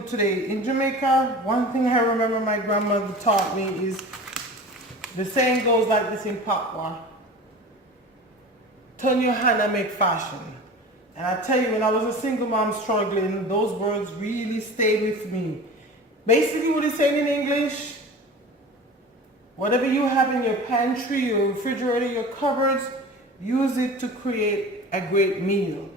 Today in Jamaica, one thing I remember my grandmother taught me is the saying goes like this in Patois: turn your hand and make fashion. And I tell you, when I was a single mom struggling, those words really stayed with me. Basically what it's saying in English: whatever you have in your pantry, your refrigerator, your cupboards, use it to create a great meal.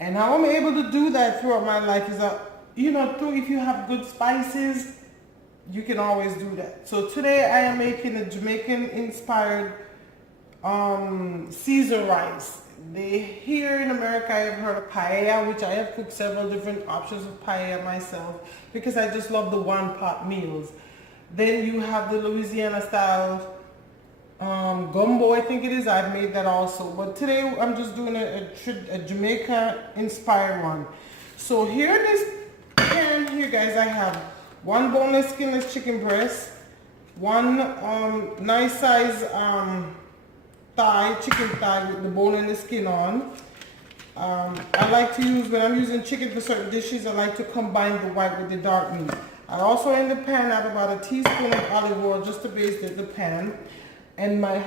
And how I'm able to do that throughout my life is that, if you have good spices, you can always do that. So today I am making a Jamaican inspired Caesar rice. Here in America I have heard of paella, which I have cooked several different options of paella myself because I just love the one pot meals. Then you have the Louisiana style gumbo, I think it is. I've made that also. But today I'm just doing a Jamaica inspired one. So here in this pan here, guys, I have one boneless skinless chicken breast, one nice size chicken thigh with the bone and the skin on. I like to use, when I'm using chicken for certain dishes, I like to combine the white with the dark meat. I also in the pan have about a teaspoon of olive oil just to baste the pan. And my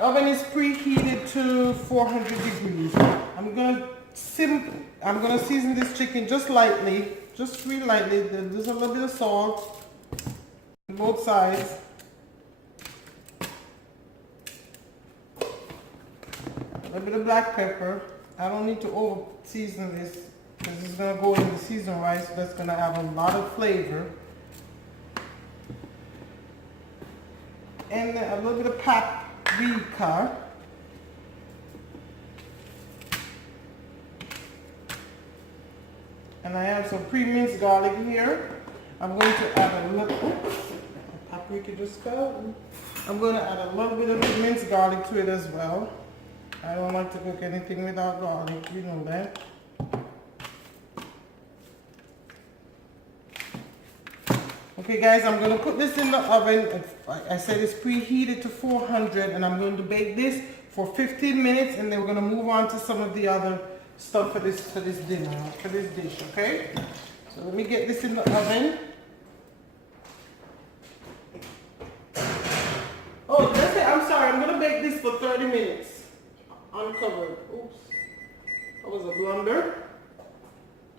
oven is preheated to 400 degrees. I'm gonna season this chicken just lightly, just really lightly. There's a little bit of salt on both sides. A little bit of black pepper. I don't need to over season this because it's gonna go in the seasoned rice. So that's gonna have a lot of flavor. And a little bit of paprika. And I have some pre-minced garlic here. I'm going to add a little, paprika just fell. I'm going to add a little bit of minced garlic to it as well. I don't like to cook anything without garlic, you know that. Okay guys, I'm going to put this in the oven. Like I said, it's preheated to 400 and I'm going to bake this for 15 minutes and then we're going to move on to some of the other stuff for this dinner, for this dish, okay? So let me get this in the oven. Oh, that's it. I'm sorry. I'm going to bake this for 30 minutes. Uncovered. Oops. That was a blunder.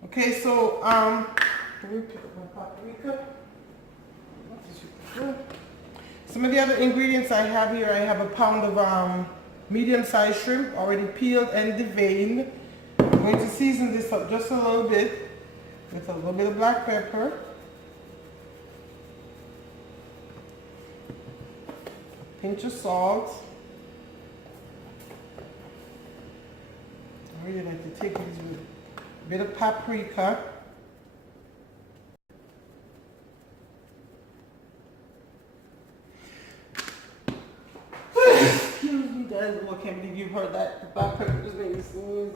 Okay, so, let me pick up my paprika. Some of the other ingredients I have here, I have a pound of medium-sized shrimp already peeled and deveined. I'm going to season this up just a little bit with a little bit of black pepper, pinch of salt. I really like to take these with a bit of paprika. Oh, I can't believe you've heard that. The black pepper just made me sneeze.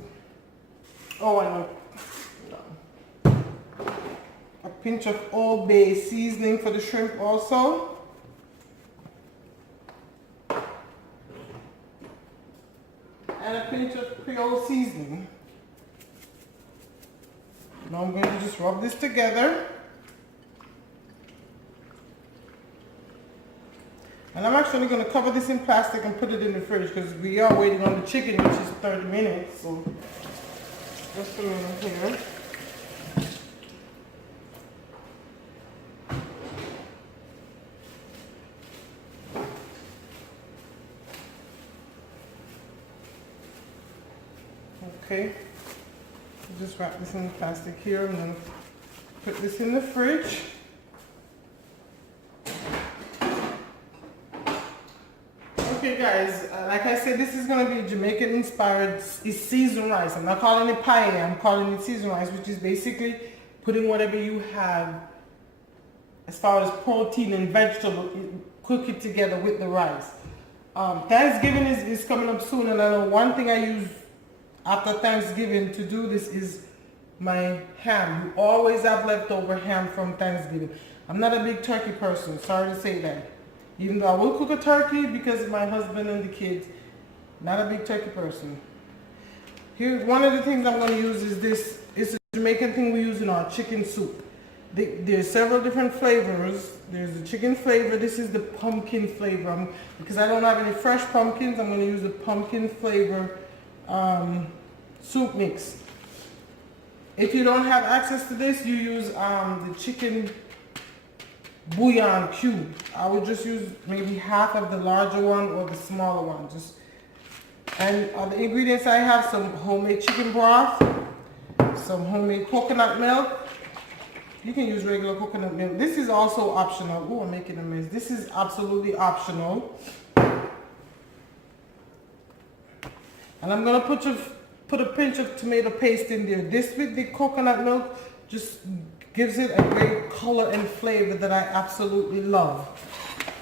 Oh, I know. No. A pinch of Old Bay seasoning for the shrimp also. And a pinch of Creole seasoning. Now I'm going to just rub this together. And I'm actually going to cover this in plastic and put it in the fridge because we are waiting on the chicken, which is 30 minutes. So just a minute here. Okay. Just wrap this in the plastic here and then put this in the fridge. Okay guys, like I said, this is going to be a Jamaican inspired seasoned rice. I'm not calling it paella, I'm calling it seasoned rice, which is basically putting whatever you have as far as protein and vegetable, cook it together with the rice. Thanksgiving is coming up soon, and I know one thing I use after Thanksgiving to do this is my ham. You always have leftover ham from Thanksgiving. I'm not a big turkey person, sorry to say that. Even though I will cook a turkey because of my husband and the kids, not a big turkey person. Here, one of the things I'm going to use is this. It's a Jamaican thing we use in our chicken soup. There's several different flavors. There's the chicken flavor. This is the pumpkin flavor. Because I don't have any fresh pumpkins, I'm going to use the pumpkin flavor soup mix. If you don't have access to this, you use the chicken bouillon cube. I would just use maybe half of the larger one or the smaller one. And the ingredients I have: some homemade chicken broth, some homemade coconut milk. You can use regular coconut milk. This is also optional. Oh, I'm making a mess. This is absolutely optional. And I'm gonna put a pinch of tomato paste in there. This with the coconut milk just gives it a great color and flavor that I absolutely love.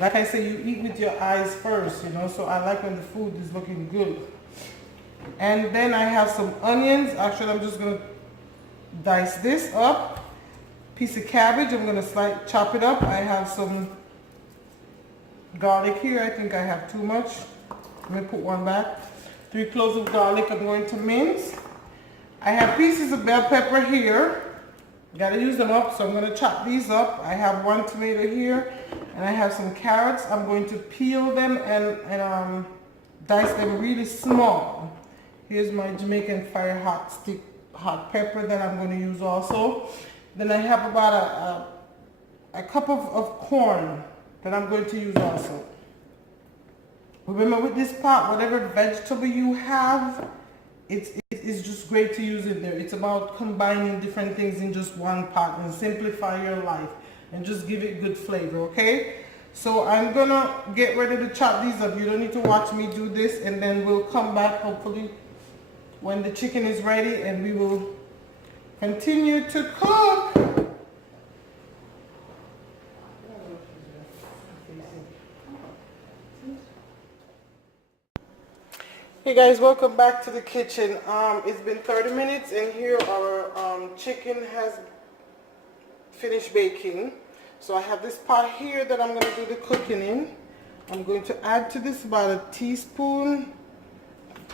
Like I say, you eat with your eyes first, you know, so I like when the food is looking good. And then I have some onions. Actually, I'm just gonna dice this up. Piece of cabbage, I'm gonna chop it up. I have some garlic here. I think I have too much. Let me put one back. 3 cloves of garlic I'm going to mince. I have pieces of bell pepper here. Gotta use them up, so I'm gonna chop these up. I have 1 tomato here, and I have some carrots. I'm going to peel them and dice them really small. Here's my Jamaican fire hot pepper that I'm going to use also. Then I have about a cup of corn that I'm going to use also. Remember, with this pot, whatever vegetable you have, it's just great to use in there. It's about combining different things in just one pot and simplify your life and just give it good flavor, okay? So I'm gonna get ready to chop these up. You don't need to watch me do this, and then we'll come back hopefully when the chicken is ready, and we will continue to cook. Hey guys, welcome back to the kitchen. It's been 30 minutes and here our chicken has finished baking. So I have this pot here that I'm going to do the cooking in. I'm going to add to this about a teaspoon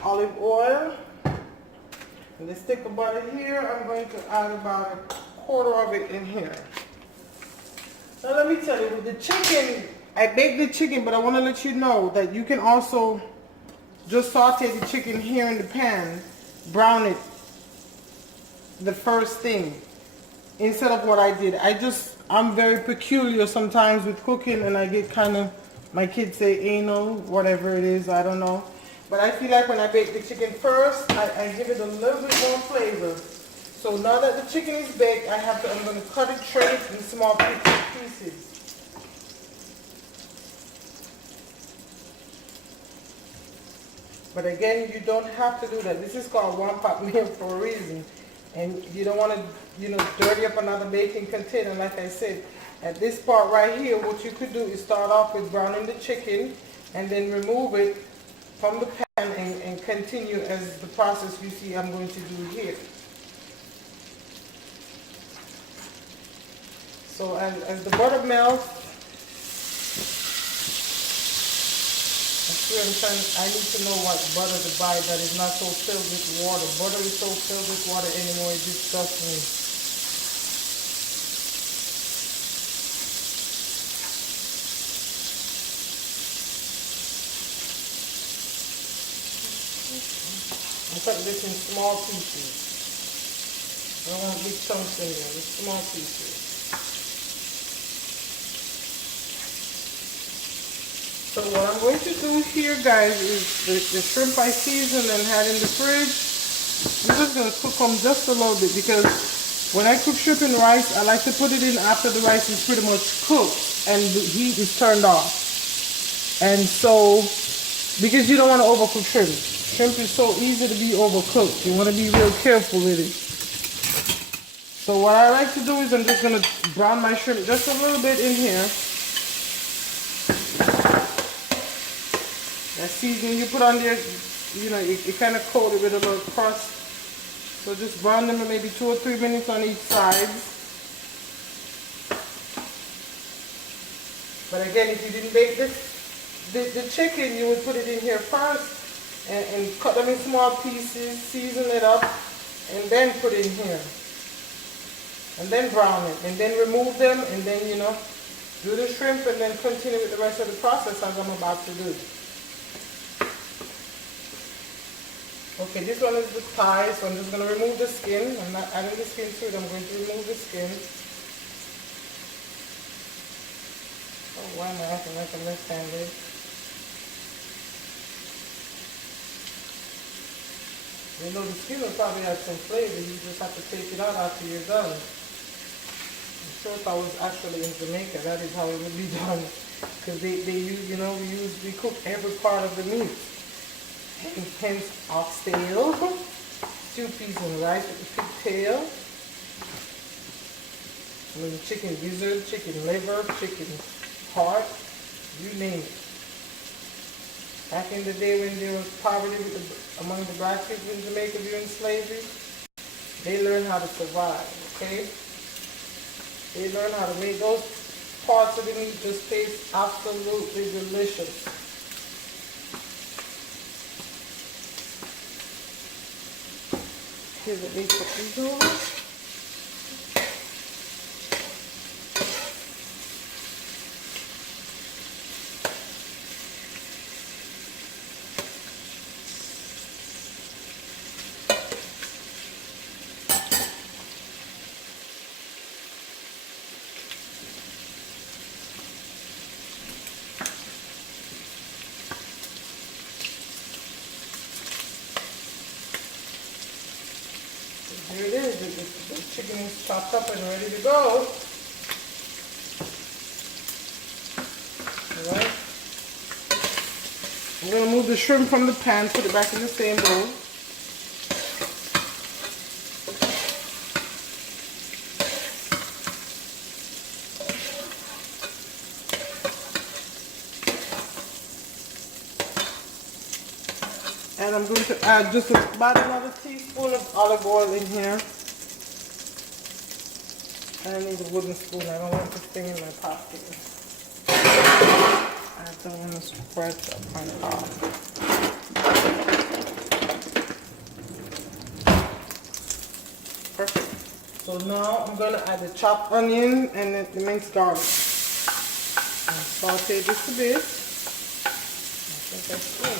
olive oil. And this stick of butter here, I'm going to add about a quarter of it in here. Now let me tell you, with the chicken, I baked the chicken, but I want to let you know that you can also just saute the chicken here in the pan, brown it the first thing, instead of what I did. I'm very peculiar sometimes with cooking, and I get kind of, my kids say anal, whatever it is, I don't know. But I feel like when I bake the chicken first, I give it a little bit more flavor. So now that the chicken is baked, I'm going to cut it, shred it in small pieces. But again, you don't have to do that. This is called one pot meal for a reason. And you don't want to, dirty up another baking container. Like I said, at this part right here, what you could do is start off with browning the chicken and then remove it from the pan and continue as the process you see I'm going to do here. So as the butter melts, I need to know what butter to buy that is not so filled with water. Butter is so filled with water anymore, it disgusts me. I cut this in small pieces. I don't want big chunks in there, just small pieces. So what I'm going to do here, guys, is the shrimp I seasoned and had in the fridge. I'm just going to cook them just a little bit, because when I cook shrimp and rice, I like to put it in after the rice is pretty much cooked and the heat is turned off. And so, because you don't want to overcook shrimp. Shrimp is so easy to be overcooked. You want to be real careful with it. So what I like to do is I'm just going to brown my shrimp just a little bit in here. That seasoning you put on there, it kind of coated with a little crust. So just brown them for maybe 2 or 3 minutes on each side. But again, if you didn't bake the chicken, you would put it in here first and cut them in small pieces, season it up, and then put it in here. and then brown it, and then remove them, and then, you know, do the shrimp, and then continue with the rest of the process as I'm about to do. Okay, this one is the thigh, so I'm just going to remove the skin. I'm not adding the skin to it, I'm going to remove the skin. Oh, why am I acting like I'm left-handed? You know, the skin will probably have some flavor, you just have to take it out after you're done. I'm sure if I was actually in Jamaica, that is how it would be done. Because they use, you know, we cook every part of the meat. Hence oxtail, stew peas and rice with the pigtail. I mean, chicken gizzard, chicken liver, chicken heart, you name it. Back in the day when there was poverty among the black people in Jamaica during slavery, they learned how to survive, okay? They learned how to make those parts of the meat just taste absolutely delicious. Here's a big potato. Here it is, the chicken is chopped up and ready to go. Alright. I'm going to move the shrimp from the pan, put it back in the same bowl. And I'm going to add just about another teaspoon of olive oil in here. I need a wooden spoon. I don't want this thing in my pot here. I don't want to spread up my top. Perfect. So now I'm going to add the chopped onion and the minced garlic. And saute this a bit. I think that's good.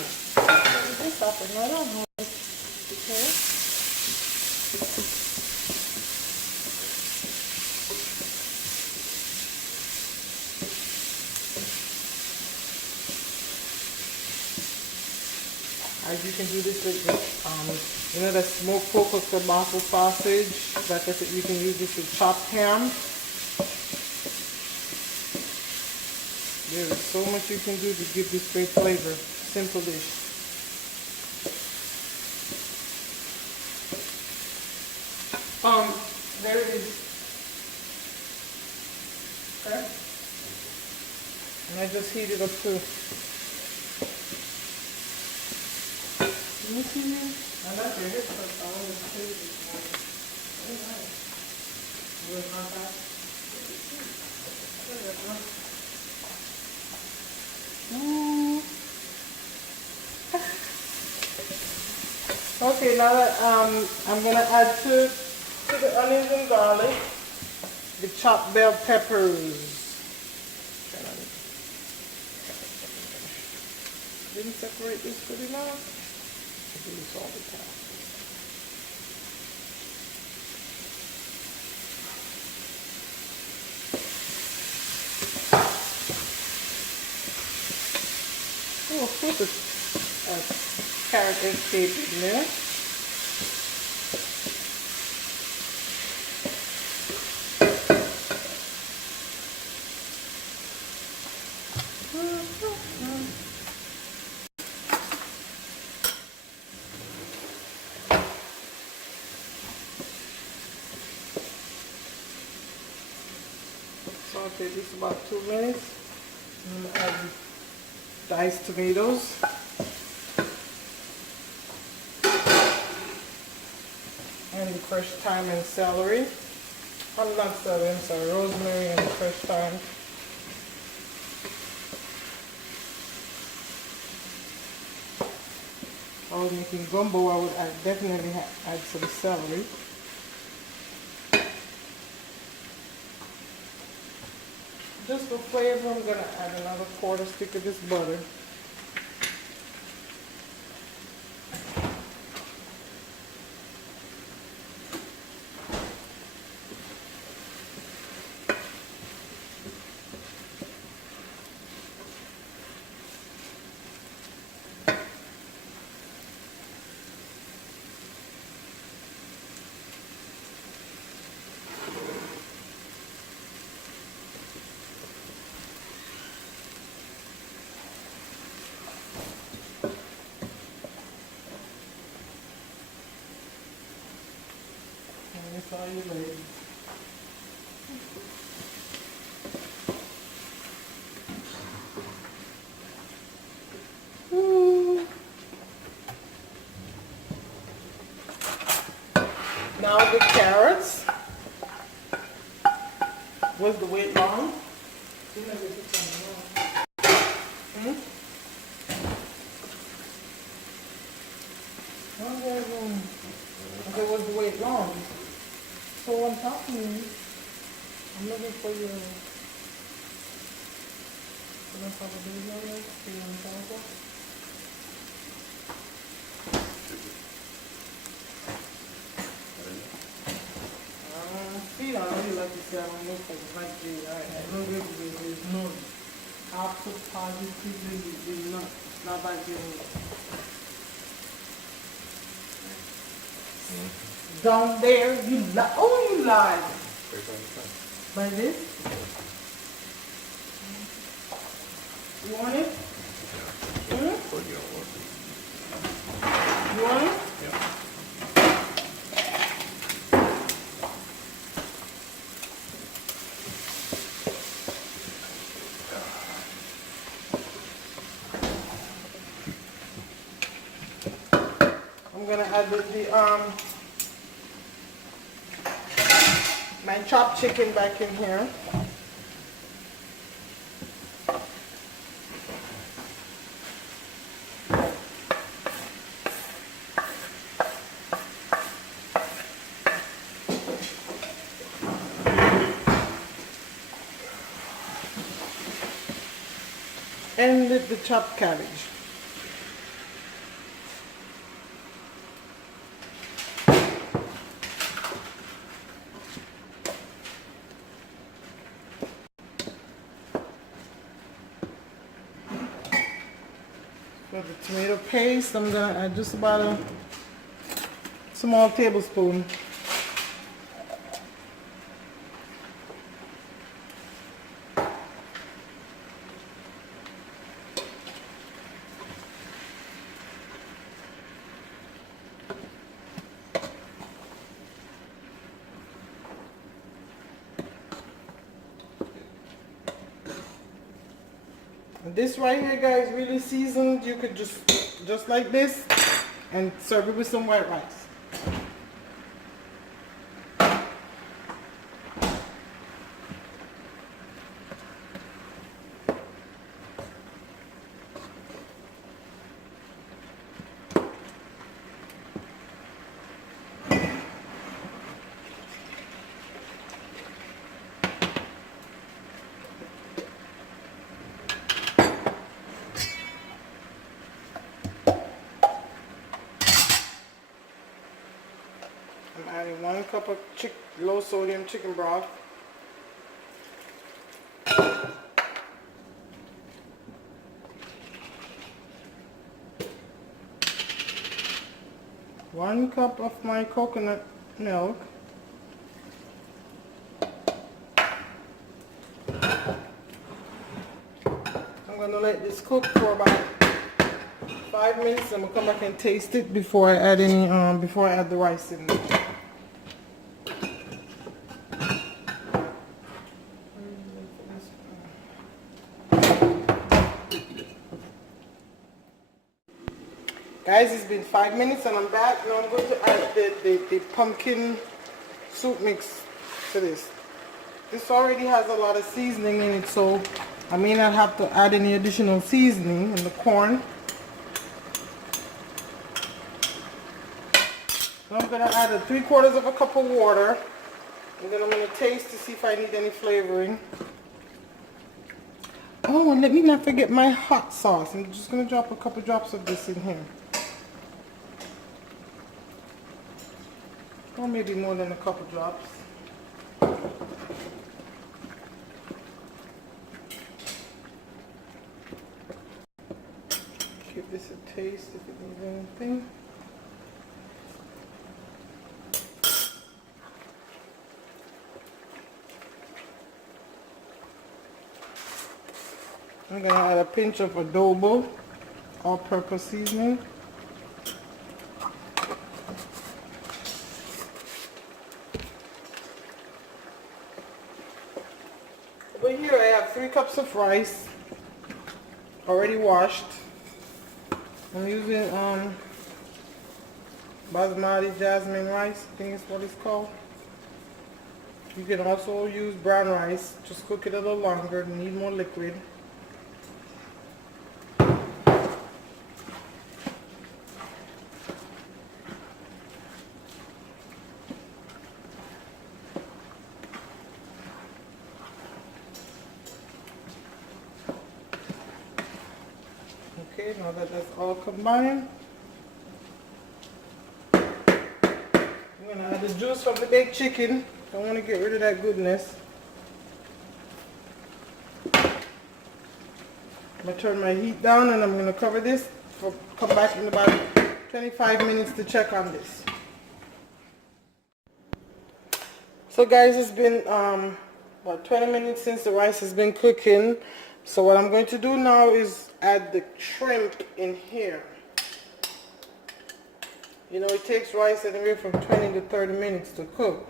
This up another one. Okay. As you can do this with, you know, the smoked pork or kielbasa sausage. Like I said, you can use this with chopped ham. There is so much you can do to give this great flavor. Simple dish. There it is. Okay. And I just heat it up too. Can you see me? I like your haircut. I want to see this one. Very nice. You want contact? Ooh. Okay, now that I'm gonna add to the onions and garlic the chopped bell peppers. Didn't separate this good enough. I do this all the time. Oh, put the carrot egg shape in there. Saute this about 2 minutes. I'm going to add the diced tomatoes. And the crushed thyme and celery. I'm not celery, I'm sorry, rosemary and crushed thyme. If I was making gumbo, I would definitely add some celery. Just for flavor, I'm gonna add another quarter stick of this butter. That's all you need. Ooh. Now the carrots. Was the wait long? Okay, was the wait long? So I'm talking to you. I'm looking for your. Let's have a video. See what I'm talking about. See, I really like to say I don't look like this. I don't really there's no output positively is not. It's not like you. Down there, you lie. Oh, you lied. Like this? You want it? Hmm? You want it? Yeah. I'm gonna add my chopped chicken back in here. And the chopped cabbage. For the tomato paste, I'm gonna add just about a small tablespoon. This right here, guys, really seasoned. You could just like this and serve it with some white rice. I'm adding 1 cup of low sodium chicken broth. One cup of my coconut milk. I'm going to let this cook for about 5 minutes. I'm going to come back and taste it before I add any before I add the rice in there. Guys, it's been 5 minutes and I'm back. Now I'm going to add the pumpkin soup mix to this. This already has a lot of seasoning in it, so I may not have to add any additional seasoning in the corn. Now I'm going to add 3/4 cup of water, and then I'm going to taste to see if I need any flavoring. Oh, and let me not forget my hot sauce. I'm just going to drop a couple drops of this in here. Or maybe more than a couple drops. Give this a taste if it needs anything. I'm going to add a pinch of adobo, all-purpose seasoning. Over here I have 3 cups of rice, already washed. I'm using basmati jasmine rice, I think is what it's called. You can also use brown rice, just cook it a little longer, need more liquid. Okay, now that that's all combined, I'm going to add the juice from the baked chicken. I want to get rid of that goodness. I'm going to turn my heat down and I'm going to cover this for come back in about 25 minutes to check on this. So guys, it's been about 20 minutes since the rice has been cooking. So what I'm going to do now is add the shrimp in here. You know, it takes rice anywhere from 20 to 30 minutes to cook.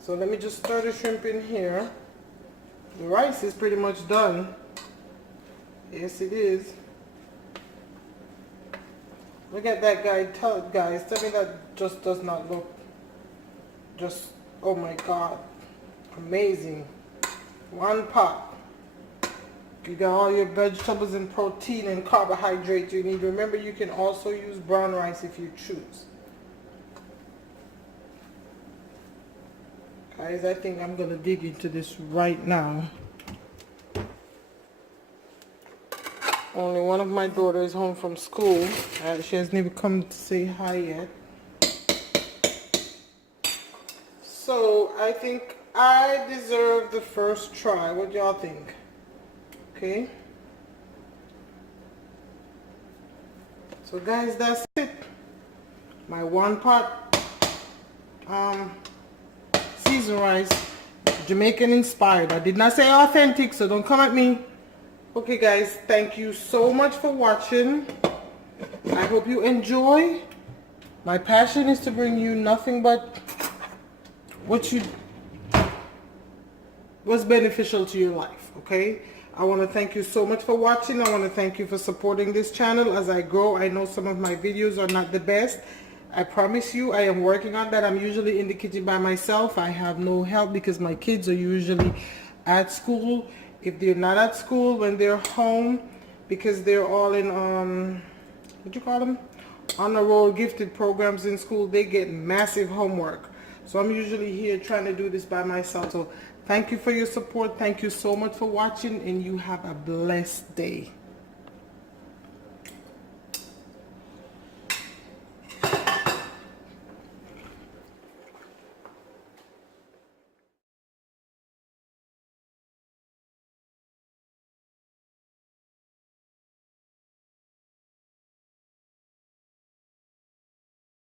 So let me just stir the shrimp in here. The rice is pretty much done. Yes, it is. Look at that guy. Guys, tell me that just does not look just, oh my God, amazing. One pot. You got all your vegetables and protein and carbohydrates you need. Remember, you can also use brown rice if you choose. Guys, I think I'm going to dig into this right now. Only one of my daughters home from school. She hasn't even come to say hi yet. So, I think I deserve the first try. What do y'all think? Okay, so guys, that's it. My one pot seasoned rice, Jamaican inspired. I did not say authentic, so don't come at me. Okay guys, thank you so much for watching. I hope you enjoy. My passion is to bring you nothing but what's beneficial to your life, okay? I want to thank you so much for watching. I want to thank you for supporting this channel as I grow. I know some of my videos are not the best. I promise you I am working on that. I'm usually in the kitchen by myself. I have no help because my kids are usually at school. If they're not at school, when they're home, because they're all in, what do you call them? On the roll gifted programs in school, they get massive homework. So I'm usually here trying to do this by myself. So thank you for your support. Thank you so much for watching, and you have a blessed day.